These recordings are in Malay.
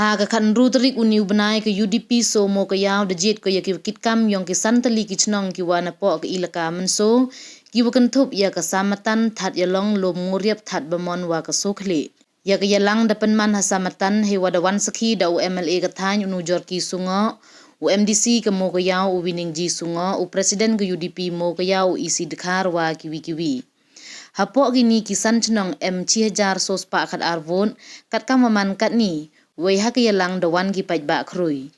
Haga kan rutrik uniu benai ke UDP so mo ke yaw de jet ko ya ki kitkam yong ki santali ki chnong ki wana po ke ilaka menso ki wakan thup ya ka samatan that ya long lo muriap that bamon wa ka sokhle ya ka yalang dapan man hasamatan he wada wan sakhi da MLA ka thany unu jor ki sungo u MDC ka mo ke yaw u winning ji sungo u president ke UDP mo ke yaw isi dekhar wa kiwi hapo gini kisan chnong M 6000 sos pa khat arvon kat kamaman kat ni wei hak ya lang dawan ki paj ba khrui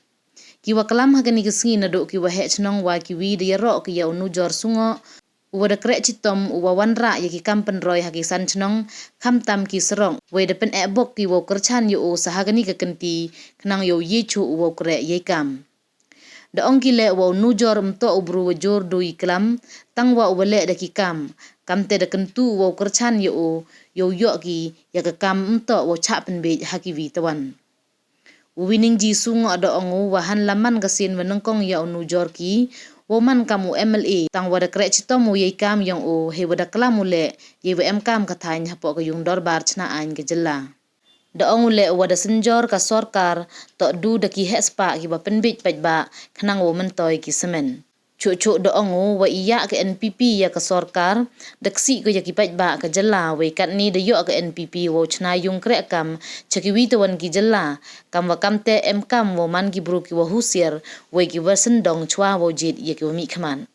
ki waklam hakani kisngi na do ki wa he chnong wa ki wi de ro ki ya unu jor sungo wa da kre chitom wa wanra ya ki kampen roi haki san chnong kham tam ki srong wei de pen e bok ki wo kerchan yo o sahagani ka kanti knang yo ye chu wo kre ye kam da ong ki le wa unu jor mto ubru wa jor do iklam tang wa wale da ki kam te da kentu wo kerchan yo yo ki ya ka kam mto wo cha pen be haki wi tawan winning ji sungo ada ongu wahan laman gasin wenengkong ya unu jorki woman kamu MLA tang wada kre chitomu ye kam yang o he wada klamule ye wm kam kathany hapo ka yung dor bar chna ain ke jella da ongu le wada senjor ka sorkar to du da ki hespa ki ba penbit pajba khnang wo men toy ki semen chu da ongu wa iya ke NPP ya ka sorkar daksi ko ya ki pajba ka jella we kat ni da yo ka NPP wo chna yung kre kam chakiwi tawan ki jella kam wa kam te em kam wo man ki bru ki wo husier we ki versen dong chwa wo jit ya ki mi khman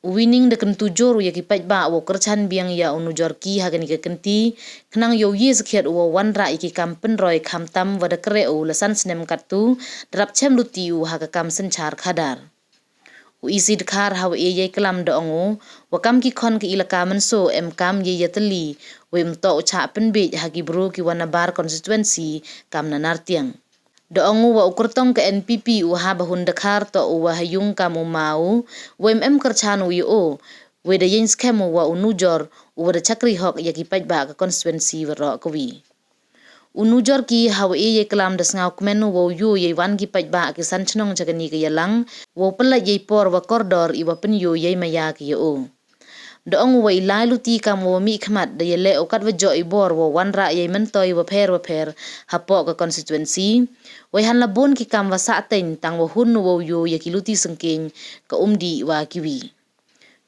winning da kan tu joru ya ki pajba wo kerchan biang ya unu jor ki ha ni ka kenti khnang yo ye skhet wo wanra ki kam pen roi kham tam wa da kre o lasan snem katu drap chem lutiu ha ka kam sen char khadar isi dekhar hawa ye kelam da ongu wakam ki khon ki ilaka menso em kam ye yatali wem to cha penbe hagi bro ki wana bar constituency kam na nartiang da ongu wa ukurtong ke NPP u ha bahun dekhar to wa hayung kam mau wem em kerchanu yo we da yin skemu wa unujor u da chakri hok ye ki pajba ka constituency wa ro kwi unujor ki hawa ye kelam das ngau kmenu wo yo ye wan ki pajba ki san chnong chagani ke yalang wo pala ye por wa kordor iwa pen yo ye maya ki yo da ong wa ilai luti kam wo mi khmat de ye le okat wa jo ibor wo wan ra ye men toy wa pher hapo ka constituency we han la bon ki kam wa sa ten tang wo hun wo yo ye ki luti sengking ka umdi wa kiwi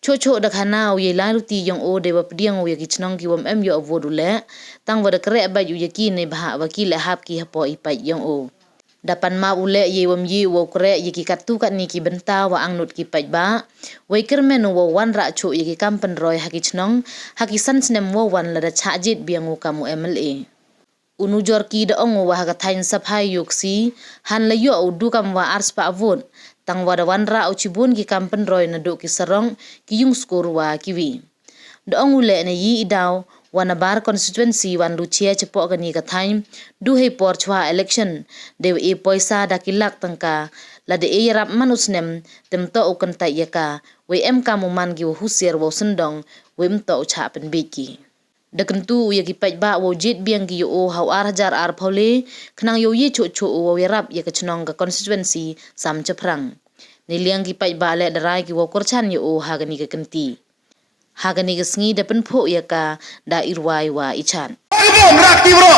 cho da khana ye lai luti yong o de wa pdiang wo ye ki chnong ki wom em yo vodule tang wa da kre ba yu ye ki ne bha wa ki le hap ki hapo ipai yong o dapan ma ule ye wom ye wo kre ye ki katu kat ni ki benta wa angnut ki pai ba we kermen wo wan ra chu ye ki kampen roi haki chnong haki san snem wo wan la da cha jit biang wo kamu MLA unu jor ki da ong wa ha ka thain saphai yoksi han la yo du kam wa ars pa avon tang wa da wan ra uchibun ki kampen roi na do ki sarong ki yung skor wa kiwi da ong ule ne yi idaw wana bar constituency wan lu chia chepo ka ni ka thaim du he por chwa election de e poisa da kilak tangka la de e rap manusnem tem to ukan ta yaka we em ka mu man gi husier wo sendong we m to cha pen beki da kentu ye ki pajba wo jit biang gi o haw ar hajar ar phole khnang yo ye chu wo ye rap ye ka chnong ka constituency sam chaprang ni liang ki pajba le darai ki wo korchan yo o ha ga ni ka kenti hagani gesngi depen pho yaka da irwai wa ichan bom rakti bro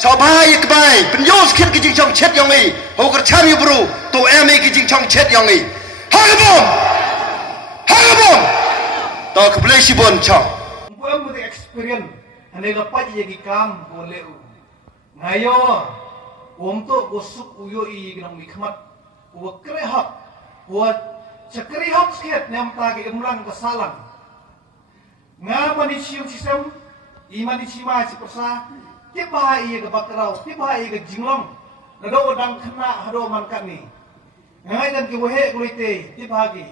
sabai ikbai penjos khit ki jing chong chet yong ei hogar chami bro to eme ki jing chong chet yong ei hagabom to kblesi bon chong buang mu experience ane la pa ye ki kam ko le u ngayo om to gosuk uyo I gnang mikmat wa kre hak wa chakri hak sket nem ta ki umlang kasalang nga manisium sistem imani chima si persa ti bahai ga bakrau ti bahai ga jinglong nado odang khna hado man kani ngai dan ki wehe kuite ti bahagi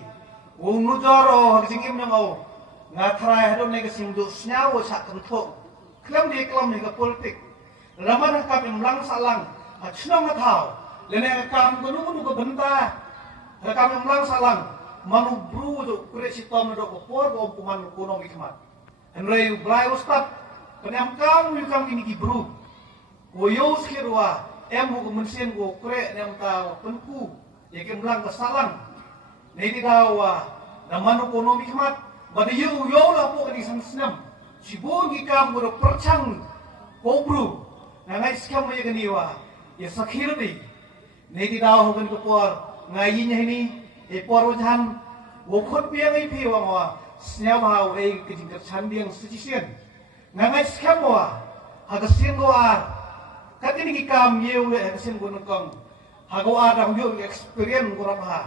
wo nujoro hak jingim namo nga thrai hado ne ga simdu snyawo sa kentho klam ni ga politik raman ka pim lang salang achnong thau lene kam gunu ga benta ka pim lang salang manu bru do kure sitom do por go kuman kuno mikmat enrei blai ustad penyam kam yu kam ini ki bru wo yo skirwa em go mensen go kure nem ta penku ye kem lang ka salang nei di dawa na manu kuno mikmat bade yu yo la po ni sang snam sibon ki kam go perchang ko bru na ngai skam ye gani wa ya security nei ti dau hogan ko por ngai yin ini e por wajan wo khot biang ai phi wa wa snya ma we ke jing ka chan biang suggestion ngai scam wa ha ka sin go a ka ti ni kam ye we ka sin go kong ha go a da yo experience go ra ha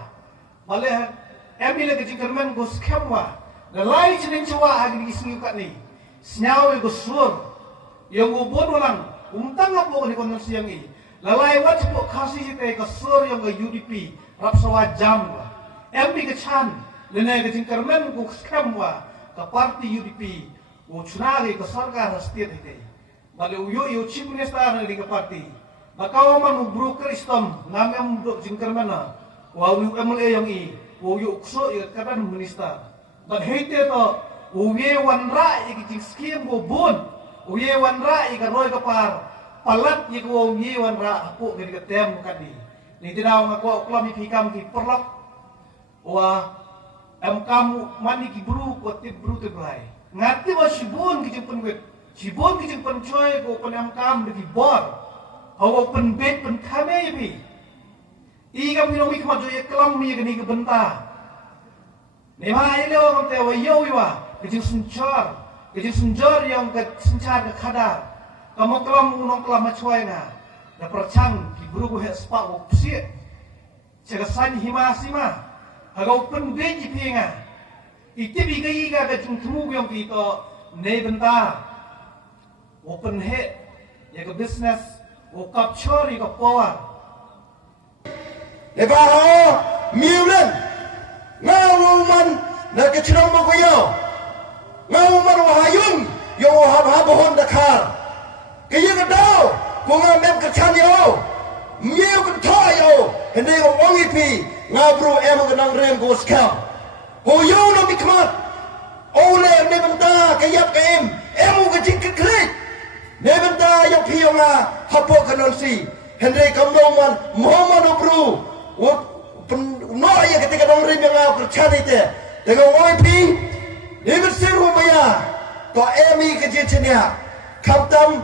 bale emile ke jing kermen go scam wa la lai chen chwa ha ni sing ka ni snya we go sur yang ubon walang umtang apo ni kon siang i lalai wat po khasi site ka sur yang UDP rap sawa jam wa MB ke chan lene ke jing kermen ku scam wa ka parti UDP wo chunagi ka sarkar state ite bale uyo chief minister ni ka parti bakaw man broker istom ngam jing kermen na wa MLA yang i wo yo kso i kadan minister but hate to uye wan ra i jing scheme go bon uye wan ra i ka roy ka par palat ye ko uye wan ra apo ke ka tem ka ni tinaw nga ko klam i fikam ki perlak wa am kamu mani ki bru ko ti bru te brai ngati wa sibun ki jipun wet sibun ki jipun choy ko kon am kam ki bor hawa pen bet pen khame bi i kam ni mi khma jo ye klam mi ke ni ke benta ne ma ile o te wa yo wa ke jing sunchar yang ke sunchar ke khadar kamu kelam unong kelam macuai na da percang ki buru he spa wo psie cega san hima sima aga open beji pinga ite bi gai ga ga chung thumu yong ki to ne benda open he ya ga business wo capture ga power le ba ho miulen ngau man na ke chrom mo ko yo ngau man wa hayun yo ha hon da khar ke ye ga dau ko nga mem ka chan yo miu ka tho yo hende go wangi pi nga bro em ga nang rem go scam ho yo no mi kmat ole ne banta ke yap ke em ga jik ke klik ne banta yo pi yo nga hapo ka non si hende kam no man muhammad bro wo no ye ketika nang rem nga ka chan ite de go wangi pi ne ben seru maya to emi ke je chenya kaptam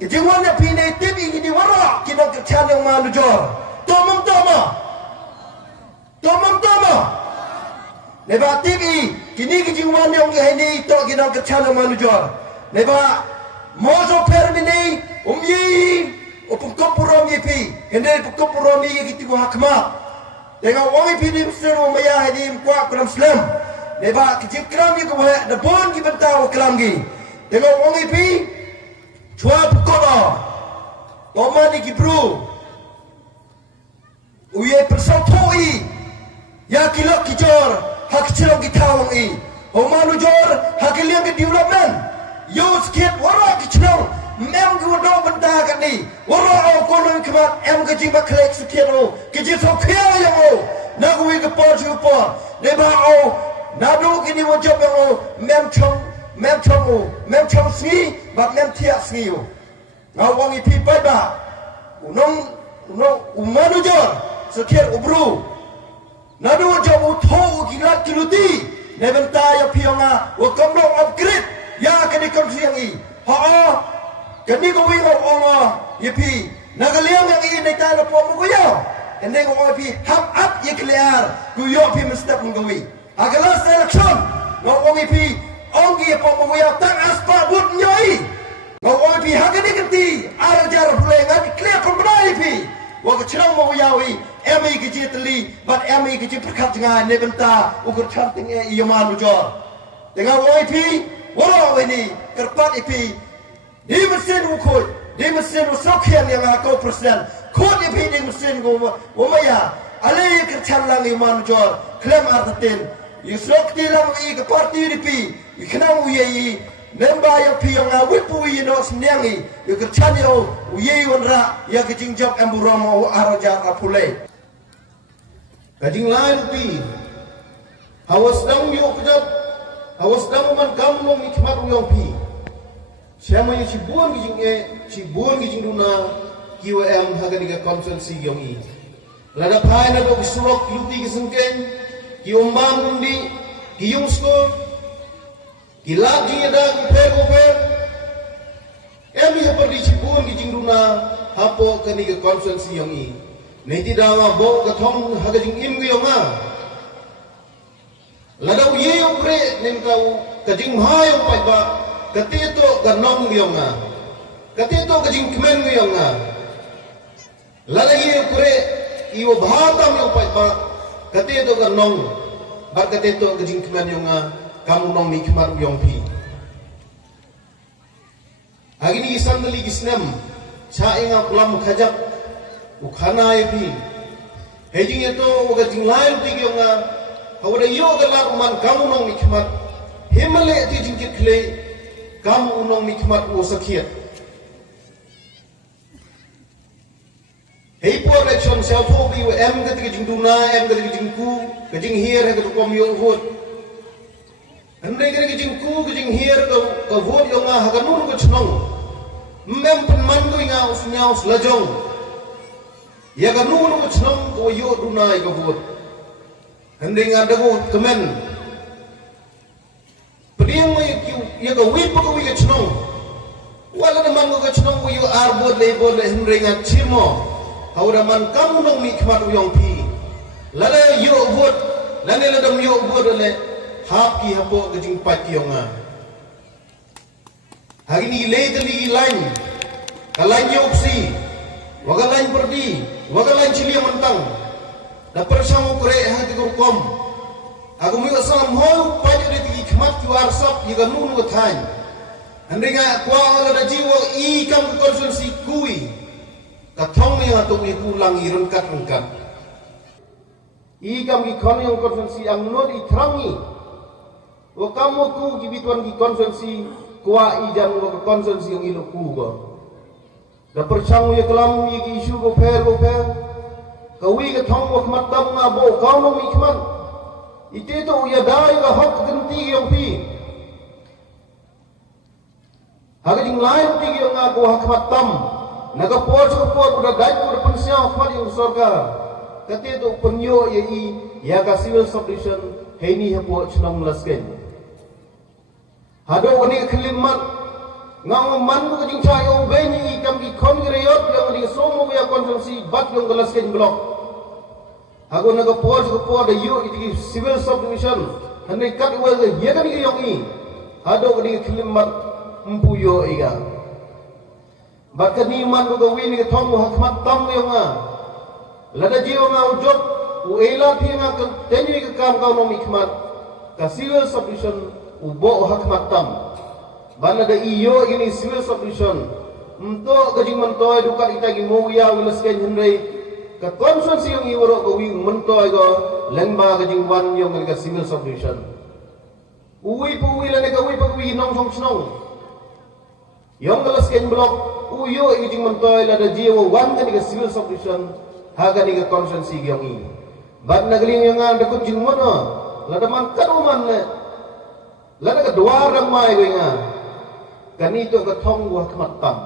Jangan nak pindah TV ini warak kita kecil yang malu jor. Tomam. Lepas TV kini kejiwan yang ini tak kita kecil yang malu jor. Lepas mozo permini umyi upung kompurom yepi. Hendak kompurom ye kita gua hakma. Dengan orang ini mesti rumaya ini kuat dalam Islam. Lepas kecil keram ye gua dapun kita tahu keram gi. Dengan orang ini Chua bukola, omani kibru, uye persatoi, ya kilo kijor, hak cilok kitawang i, omanu jor, hak liang ke development, yo skit warak kicilong, mem gudo benda kani, warak au kolon kemat, em kecing baklek sekiro, kecing sokya yang o, nagui kepor jupor, leba au, nadu kini wajib yang o, mem chong sni bat mem tia sni yo ngawang ipi pada unong umanu jor sekian ubru nadu jabu tho gilat kiluti nebenta ya pionga wa kamlo upgrade ya kani konsiang i ha kani ko wingo onga ipi nagaliang yang ini talo pomo ko yo ende ko ipi ham up ye clear ku yo pi mestap ngawi agala selection ngawang ipi Ongi apa ya tang aspa bud nyoi. Ngau pi hagani kenti arjar hulai ngat clear pembrai pi. Wa ke chirang mau yawi emi ke jitli bat emi ke jiperkat dengan nebenta ukur chanting e iyaman ujor. Dengan woi pi wala ini kerpat ipi di mesin ukul di mesin usokian yang aku persen. Kod ipi di mesin go wamaya alai kerchan lang iyaman ujor klaim artatin. Yusok tilang i ke parti dipi ikenang uye nemba ya pi yang wipu i no senyangi yu kerchan yo uye wanra ya kecing job emburomo araja apule kajing lain pi hawas dang yu kejap hawas dang man kamu mikmat uyong pi siapa yang cibuan kijing duna QM hagani ke konsensi yong i lada pai na ko bisulok yuti kisengken Kiumbang undi, kiung school, kilak jingeda kuper, emi seperti cipun kijing runa, hapo kani ke konsensi yang i neti dawa bo ka thong hagajing im gu yonga ladau ye upre nem kau kajing hai pai ba kateto ganong gu yonga kateto kajing kemen gu yonga lada ye upre iwo bhatam yo pai ba kateto ganong ba kateto kajing kemen yonga kamu nong mi khmar yong pi agini isan dali gisnam cha inga pulam khajak ukhana pi hejing eto waga jinglai ti gyonga hawada yo galar man kamu nong mikmat himale ti jingkit khle kamu nong mikmat o sakhiat hei po election selfo bi em ga ti jingduna em ga ti jingku ga jing hier ga kom yo hot andai ga jingku ga jing hier ga vote yonga ha ga nur ga chnong mem penman ko inga usnya us lajong ya ga nur ga chnong ko yo duna ga vote andai nga da go kemen priang mo ya ga wi pa ko wi ga chnong wala na man ga chnong ko yo arbot le hindai nga chimo awda man kamu nong mi khmat uyong pi lale yo vote lane la dam yo vote le hap ki hapo gajing pat yonga hari ni le tali lain kalain opsi waga lain perdi waga lain cili mentang da persang kore hati kurkom aku mi asam ho paju de ti khmat ki warsap yiga nun go thain andinga kwa ala da jiwo I kam konsulsi kui kathong ni ha tu I pulang I rengkat I kam ki khon yang konsulsi ang not I thrangi wa kamu ku gibituan ki konsensi kuwa ijan wa konsensi yang ilu ku go da perchang ye kelam ye ki isu go fer kawi ka thong wa khmat tam nga bo kaunu mi khmat ite to ya dai ga hok ganti yang pi haga jing lain ti yang nga go khmat tam naga por udah dai ko pensia khmat yang sorga kate to penyo ye I ya ka civil subdivision heni hapo chnam lasken hado wani khlimat ngau man ko jing cha yo beni I kam ki khon greyot yang di somo ya konsensi bat yang lasken blok hago naga por da yo I civil subdivision hande kat wa ye kan ki yong I hado wani khlimat mpuyo iga bakani man ko wini ke thom hakmat tam yonga lada jiwa nga ujot uela thi nga tenyu ka kam ka no mikmat ka civil subdivision ubo hakmat tam bana da iyo ini civil subdivision unto gajing mantoy dukat ita gi moya wilasken hindai ka konsensi yang iworo ko wi mantoy go lengba gajing wan yang ka civil subdivision uwi la ne ka wi nong song snong yang wilasken blok uyo gajing mantoy la da jiwa wan ka civil subdivision haga ni ka konsensi yang I bad nagling yang ada ko jing mono lada man karuman le lada ka dua orang mai ko nga kanito ka thong wa khmat tam